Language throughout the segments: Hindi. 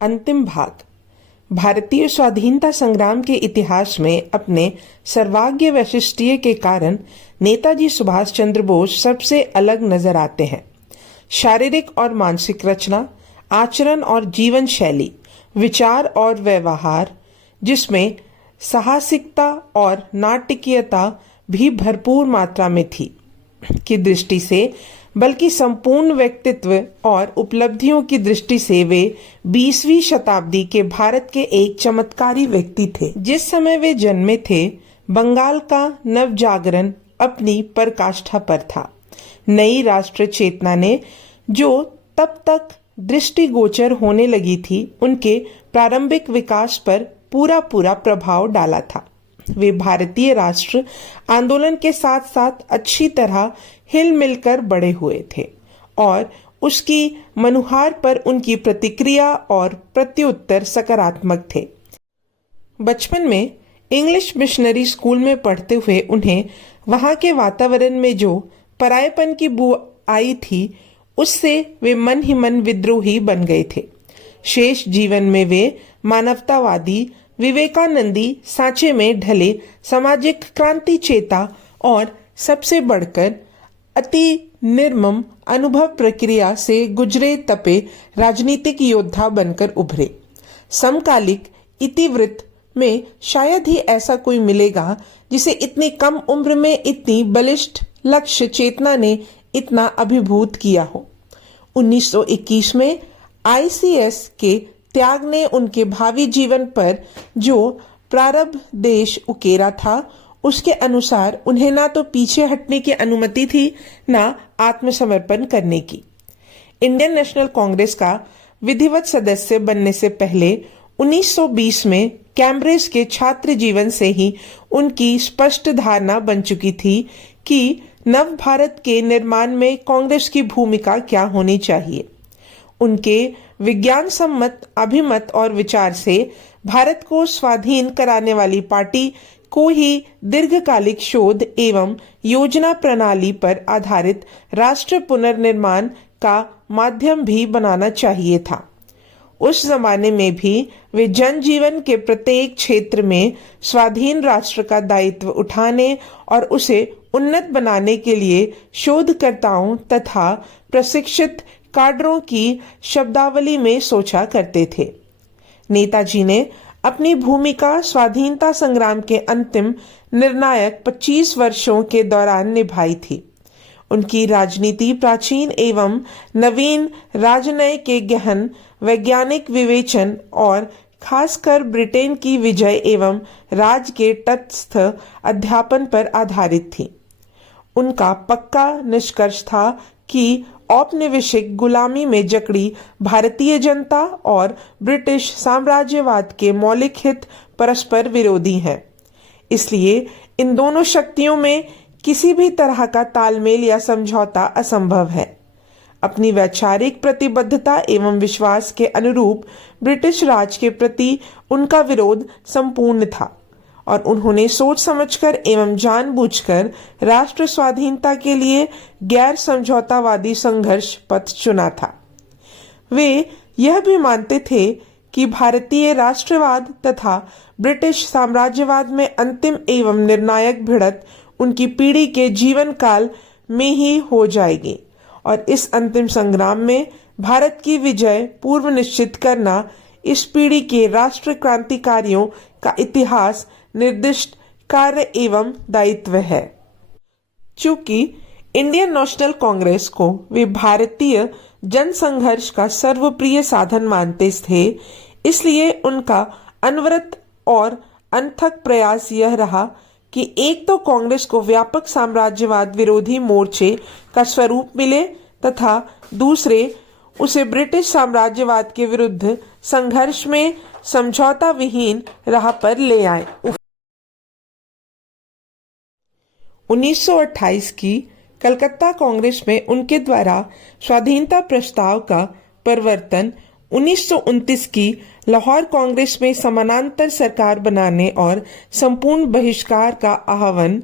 अंतिम भाग। भारतीय स्वाधीनता संग्राम के इतिहास में अपने सर्वज्ञ वैशिष्ट्य के कारण नेताजी सुभाष चंद्र बोस सबसे अलग नजर आते हैं। शारीरिक और मानसिक रचना, आचरण और जीवन शैली, विचार और व्यवहार, जिसमें साहसिकता और नाटकीयता भी भरपूर मात्रा में थी, की दृष्टि से बल्कि संपूर्ण व्यक्तित्व और उपलब्धियों की दृष्टि से वे 20वीं शताब्दी के भारत के एक चमत्कारी व्यक्ति थे। जिस समय वे जन्मे थे, बंगाल का नवजागरण अपनी पराकाष्ठा पर था। नई राष्ट्र चेतना ने जो तब तक दृष्टिगोचर होने लगी थी, उनके प्रारंभिक विकास पर पूरा प्रभाव डाला था। वे भारतीय राष्ट्र आंदोलन के साथ साथ अच्छी तरह हिल मिलकर बड़े हुए थे और उसकी मनुहार पर उनकी प्रतिक्रिया और प्रत्युत्तर सकारात्मक थे। बचपन में इंग्लिश मिशनरी स्कूल में पढ़ते हुए उन्हें वहां के वातावरण में जो परायेपन की बू आई थी, उससे वे मन ही मन विद्रोही बन गए थे। शेष जीवन में वे मानवतावादी, विवेकानंदी सांचे में ढले सामाजिक क्रांति चेता और सबसे बढ़कर अति निर्मम अनुभव प्रक्रिया से गुजरे तपे राजनीतिक योद्धा बनकर उभरे। समकालिक इतिवृत्त में शायद ही ऐसा कोई मिलेगा जिसे इतनी कम उम्र में इतनी बलिष्ठ लक्ष्य चेतना ने इतना अभिभूत किया हो। 1921 में आईसीएस के त्याग ने उनके भावी जीवन पर जो प्रारब्ध देश उकेरा था, उसके अनुसार उन्हें ना तो पीछे हटने की अनुमति थी, ना आत्मसमर्पण करने की। इंडियन नेशनल कांग्रेस का विधिवत सदस्य बनने से पहले 1920 में कैम्ब्रिज के छात्र जीवन से ही उनकी स्पष्ट धारणा बन चुकी थी कि नव भारत के निर्माण में कांग्रेस की भूमिका क्या होनी चाहिए। उनके विज्ञान सम्मत अभिमत और विचार से भारत को स्वाधीन कराने वाली पार्टी को ही दीर्घकालिक शोध एवं योजना प्रणाली पर आधारित राष्ट्र पुनर्निर्माण का माध्यम भी बनाना चाहिए था। उस जमाने में भी वे जनजीवन के प्रत्येक क्षेत्र में स्वाधीन राष्ट्र का दायित्व उठाने और उसे उन्नत बनाने के लिए शोधकर्ताओं तथा प्रशिक्षित काडरों की शब्दावली में सोचा करते थे। नेताजी ने अपनी भूमिका स्वाधीनता संग्राम के अंतिम निर्णायक 25 वर्षों के दौरान निभाई थी। उनकी राजनीति प्राचीन एवं नवीन राजनय के गहन वैज्ञानिक विवेचन और खासकर ब्रिटेन की विजय एवं राज के तटस्थ अध्यापन पर आधारित थी। उनका पक्का निष्कर्ष था कि औपनिवेशिक गुलामी में जकड़ी भारतीय जनता और ब्रिटिश साम्राज्यवाद के मौलिक हित परस्पर विरोधी हैं। इसलिए इन दोनों शक्तियों में किसी भी तरह का तालमेल या समझौता असंभव है। अपनी वैचारिक प्रतिबद्धता एवं विश्वास के अनुरूप ब्रिटिश राज के प्रति उनका विरोध संपूर्ण था और उन्होंने सोच समझकर एवं जानबूझकर राष्ट्र स्वाधीनता के लिए गैर समझौतावादी संघर्ष पथ चुना था। वे यह भी मानते थे कि भारतीय राष्ट्रवाद तथा ब्रिटिश साम्राज्यवाद में अंतिम एवं निर्णायक भिड़त उनकी पीढ़ी के जीवन काल में ही हो जाएगी और इस अंतिम संग्राम में भारत की विजय पूर्व निश्चित करना इस पीढ़ी के राष्ट्र क्रांतिकारियों का इतिहास निर्दिष्ट कार्य एवं दायित्व है। चूंकि इंडियन नेशनल कांग्रेस को वे भारतीय जनसंघर्ष का सर्वप्रिय साधन मानते थे, इसलिए उनका अनवरत और अनथक प्रयास यह रहा कि एक तो कांग्रेस को व्यापक साम्राज्यवाद विरोधी मोर्चे का स्वरूप मिले तथा दूसरे उसे ब्रिटिश साम्राज्यवाद के विरुद्ध संघर्ष में समझौता विहीन राह पर ले आए। 1928 की कलकत्ता कांग्रेस में उनके द्वारा स्वाधीनता प्रस्ताव का प्रवर्तन, 1929 की लाहौर कांग्रेस में समानांतर सरकार बनाने और संपूर्ण बहिष्कार का आह्वान,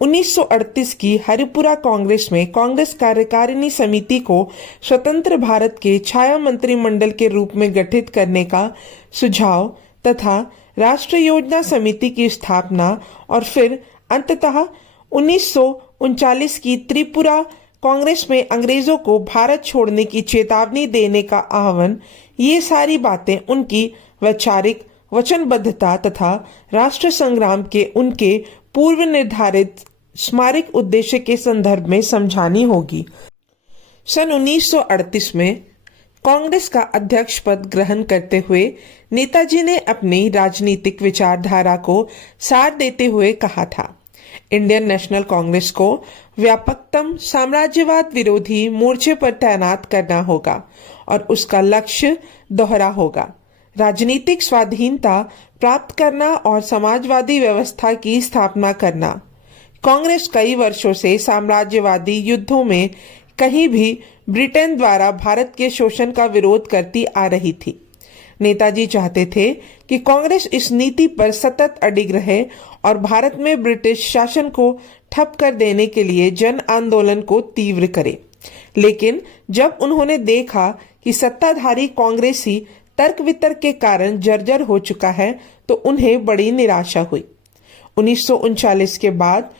1938 की हरिपुरा कांग्रेस में कांग्रेस कार्यकारिणी समिति को स्वतंत्र भारत के छाया मंत्रिमंडल के रूप में गठित करने का सुझाव तथा राष्ट्रीय योजना समिति की स्थापना और फिर अंततः 1939 की त्रिपुरा कांग्रेस में अंग्रेजों को भारत छोड़ने की चेतावनी देने का आह्वान, ये सारी बातें उनकी वैचारिक वचनबद्धता तथा राष्ट्र संग्राम के उनके पूर्व निर्धारित स्मारक उद्देश्य के संदर्भ में समझानी होगी। सन 1938 में कांग्रेस का अध्यक्ष पद ग्रहण करते हुए नेताजी ने अपनी राजनीतिक विचारधारा को सार देते हुए कहा था, इंडियन नेशनल कांग्रेस को व्यापकतम साम्राज्यवाद विरोधी मोर्चे पर तैनात करना होगा और उसका लक्ष्य दोहरा होगा, राजनीतिक स्वाधीनता प्राप्त करना और समाजवादी व्यवस्था की स्थापना करना। कांग्रेस कई वर्षों से साम्राज्यवादी युद्धों में कहीं भी ब्रिटेन द्वारा भारत के शोषण का विरोध करती आ रही थी। नेताजी चाहते थे कि कांग्रेस इस नीति पर सतत अडिग रहे और भारत में ब्रिटिश शासन को ठप कर देने के लिए जन आंदोलन को तीव्र करे। लेकिन जब उन्होंने देखा कि सत्ताधारी कांग्रेसी तर्क वितर्क के कारण जर्जर हो चुका है तो उन्हें बड़ी निराशा हुई। 1939 के बाद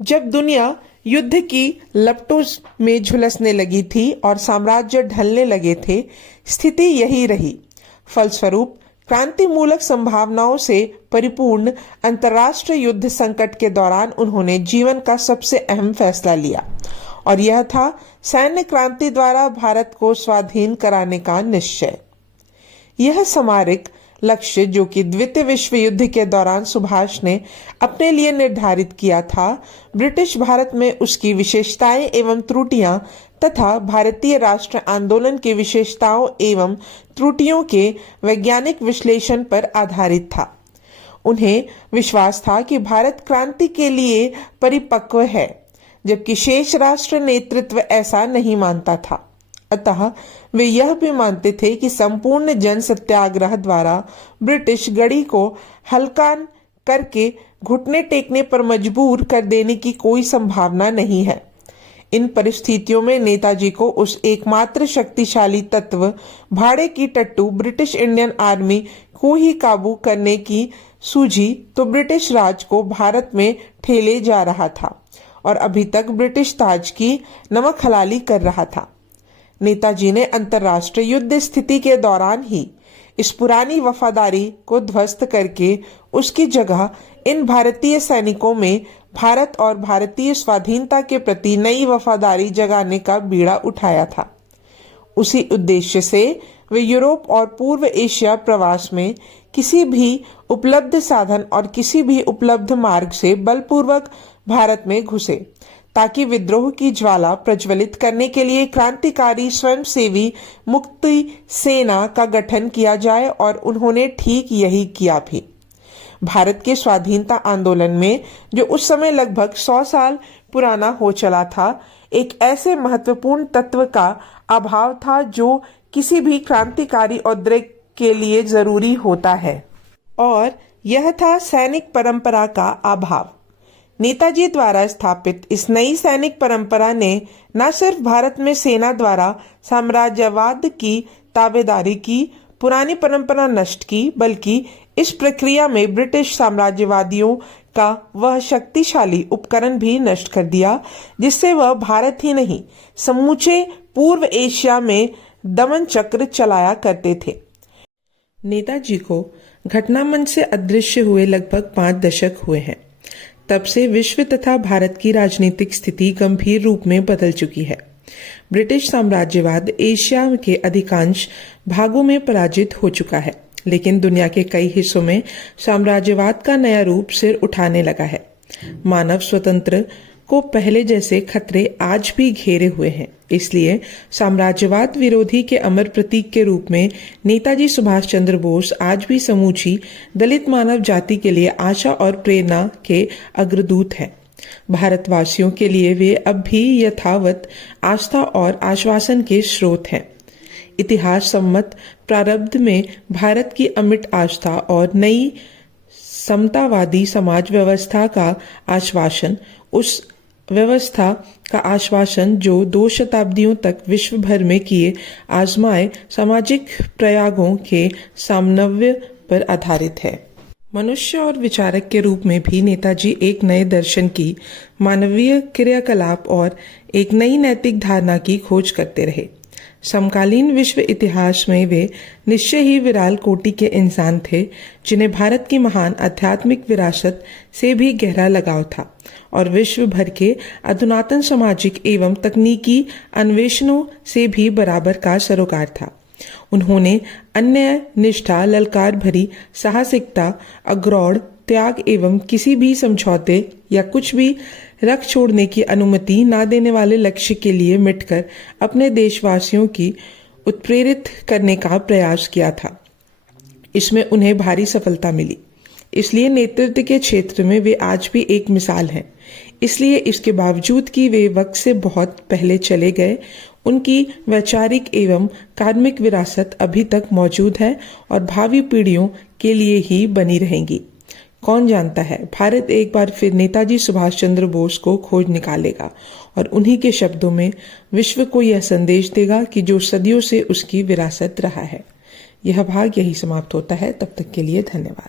जब दुनिया युद्ध की लपटों में झुलसने लगी थी और साम्राज्य ढलने लगे थे, स्थिति यही रही। फलस्वरूप क्रांतिमूलक संभावनाओं से परिपूर्ण अंतर्राष्ट्रीय युद्ध संकट के दौरान उन्होंने जीवन का सबसे अहम फैसला लिया और यह था सैन्य क्रांति द्वारा भारत को स्वाधीन कराने का निश्चय। यह स्मारक लक्ष्य जो कि द्वितीय विश्व युद्ध के दौरान सुभाष ने अपने लिए निर्धारित किया था, ब्रिटिश भारत में उसकी विशेषताएं एवं त्रुटियां तथा भारतीय राष्ट्र आंदोलन की विशेषताओं एवं त्रुटियों के वैज्ञानिक विश्लेषण पर आधारित था। उन्हें विश्वास था कि भारत क्रांति के लिए परिपक्व है, जबकि शेष राष्ट्र नेतृत्व ऐसा नहीं मानता था। अतः वे यह भी मानते थे कि संपूर्ण जन सत्याग्रह द्वारा ब्रिटिश गढ़ी को हल्का करके घुटने टेकने पर मजबूर कर देने की कोई संभावना नहीं है। इन परिस्थितियों में नेताजी को उस एकमात्र शक्तिशाली तत्व भाड़े की टट्टू ब्रिटिश इंडियन आर्मी को ही काबू करने की सूझी तो ब्रिटिश राज को भारत में ठेले जा रहा था और अभी तक ब्रिटिश ताज की नमक हलाली कर रहा था। नेताजी ने अंतर्राष्ट्रीय युद्ध स्थिति के दौरान ही इस पुरानी वफादारी को ध्वस्त करके उसकी जगह इन भारतीय सैनिकों में भारत और भारतीय स्वाधीनता के प्रति नई वफादारी जगाने का बीड़ा उठाया था। उसी उद्देश्य से वे यूरोप और पूर्व एशिया प्रवास में किसी भी उपलब्ध साधन और किसी भी उपलब्ध मार्ग से बलपूर्वक भारत में घुसे ताकि विद्रोह की ज्वाला प्रज्वलित करने के लिए क्रांतिकारी स्वयंसेवी मुक्ति सेना का गठन किया जाए और उन्होंने ठीक यही किया भी। भारत के स्वाधीनता आंदोलन में जो उस समय लगभग 100 साल पुराना हो चला था, एक ऐसे महत्वपूर्ण तत्व का अभाव था जो किसी भी क्रांतिकारी उद्रेक के लिए जरूरी होता है, और यह था सैनिक परंपरा का अभाव। नेताजी द्वारा स्थापित इस नई सैनिक परंपरा ने न सिर्फ भारत में सेना द्वारा साम्राज्यवाद की ताबेदारी की पुरानी परंपरा नष्ट की, बल्कि इस प्रक्रिया में ब्रिटिश साम्राज्यवादियों का वह शक्तिशाली उपकरण भी नष्ट कर दिया जिससे वह भारत ही नहीं समूचे पूर्व एशिया में दमन चक्र चलाया करते थे। नेताजी को घटनामंच से अदृश्य हुए लगभग 5 दशक हुए हैं। तब से विश्व तथा भारत की राजनीतिक स्थिति गंभीर रूप में बदल चुकी है। ब्रिटिश साम्राज्यवाद एशिया के अधिकांश भागों में पराजित हो चुका है, लेकिन दुनिया के कई हिस्सों में साम्राज्यवाद का नया रूप सिर उठाने लगा है। मानव स्वतंत्र को पहले जैसे खतरे आज भी घेरे हुए हैं। इसलिए साम्राज्यवाद विरोधी के अमर प्रतीक के रूप में नेताजी सुभाष चंद्र बोस आज भी समूची दलित मानव जाति के लिए आशा और प्रेरणा के अग्रदूत हैं। भारतवासियों के लिए वे अब भी यथावत आस्था और आश्वासन के स्रोत हैं। इतिहास सम्मत प्रारब्ध में भारत की अमिट आस्था और नई समतावादी समाज व्यवस्था का आश्वासन उस व्यवस्था का आश्वासन जो 2 शताब्दियों तक विश्व भर में किए आजमाए सामाजिक प्रयागों के समन्वय पर आधारित है। मनुष्य और विचारक के रूप में भी नेताजी एक नए दर्शन की, मानवीय क्रियाकलाप और एक नई नैतिक धारणा की खोज करते रहे। समकालीन विश्व इतिहास में वे निश्चय ही विराल कोटि के इंसान थे, जिन्हें भारत की महान आध्यात्मिक विरासत से भी गहरा लगाव था और विश्व भर के अधुनातन सामाजिक एवं तकनीकी अन्वेषणों से भी बराबर का सरोकार था। उन्होंने अन्य निष्ठा, ललकार भरी साहसिकता, अग्रौड़ त्याग एवं किसी भी समझौते या कुछ भी रख छोड़ने की अनुमति न देने वाले लक्ष्य के लिए मिटकर अपने देशवासियों की उत्प्रेरित करने का प्रयास किया था। इसमें उन्हें भारी सफलता मिली, इसलिए नेतृत्व के क्षेत्र में वे आज भी एक मिसाल हैं। इसलिए इसके बावजूद कि वे वक्त से बहुत पहले चले गए, उनकी वैचारिक एवं कार्मिक विरासत अभी तक मौजूद है और भावी पीढ़ियों के लिए ही बनी रहेंगी। कौन जानता है, भारत एक बार फिर नेताजी सुभाष चंद्र बोस को खोज निकालेगा और उन्हीं के शब्दों में विश्व को यह संदेश देगा कि जो सदियों से उसकी विरासत रहा है। यह भाग यही समाप्त होता है। तब तक के लिए धन्यवाद।